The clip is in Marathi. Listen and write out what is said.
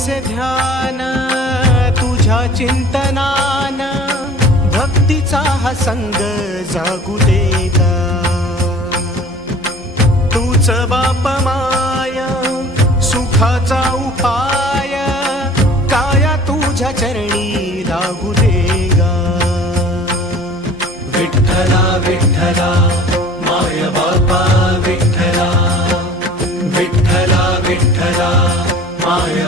असे ध्यान तुझ्या चिंतनान भक्तीचा हा संग जागू देगा तूच बाप माया सुखाचा उपाय काया तुझ्या चरणी लागू देगा विठ्ठला विठ्ठला माय बापा विठ्ठला विठ्ठला विठ्ठला माय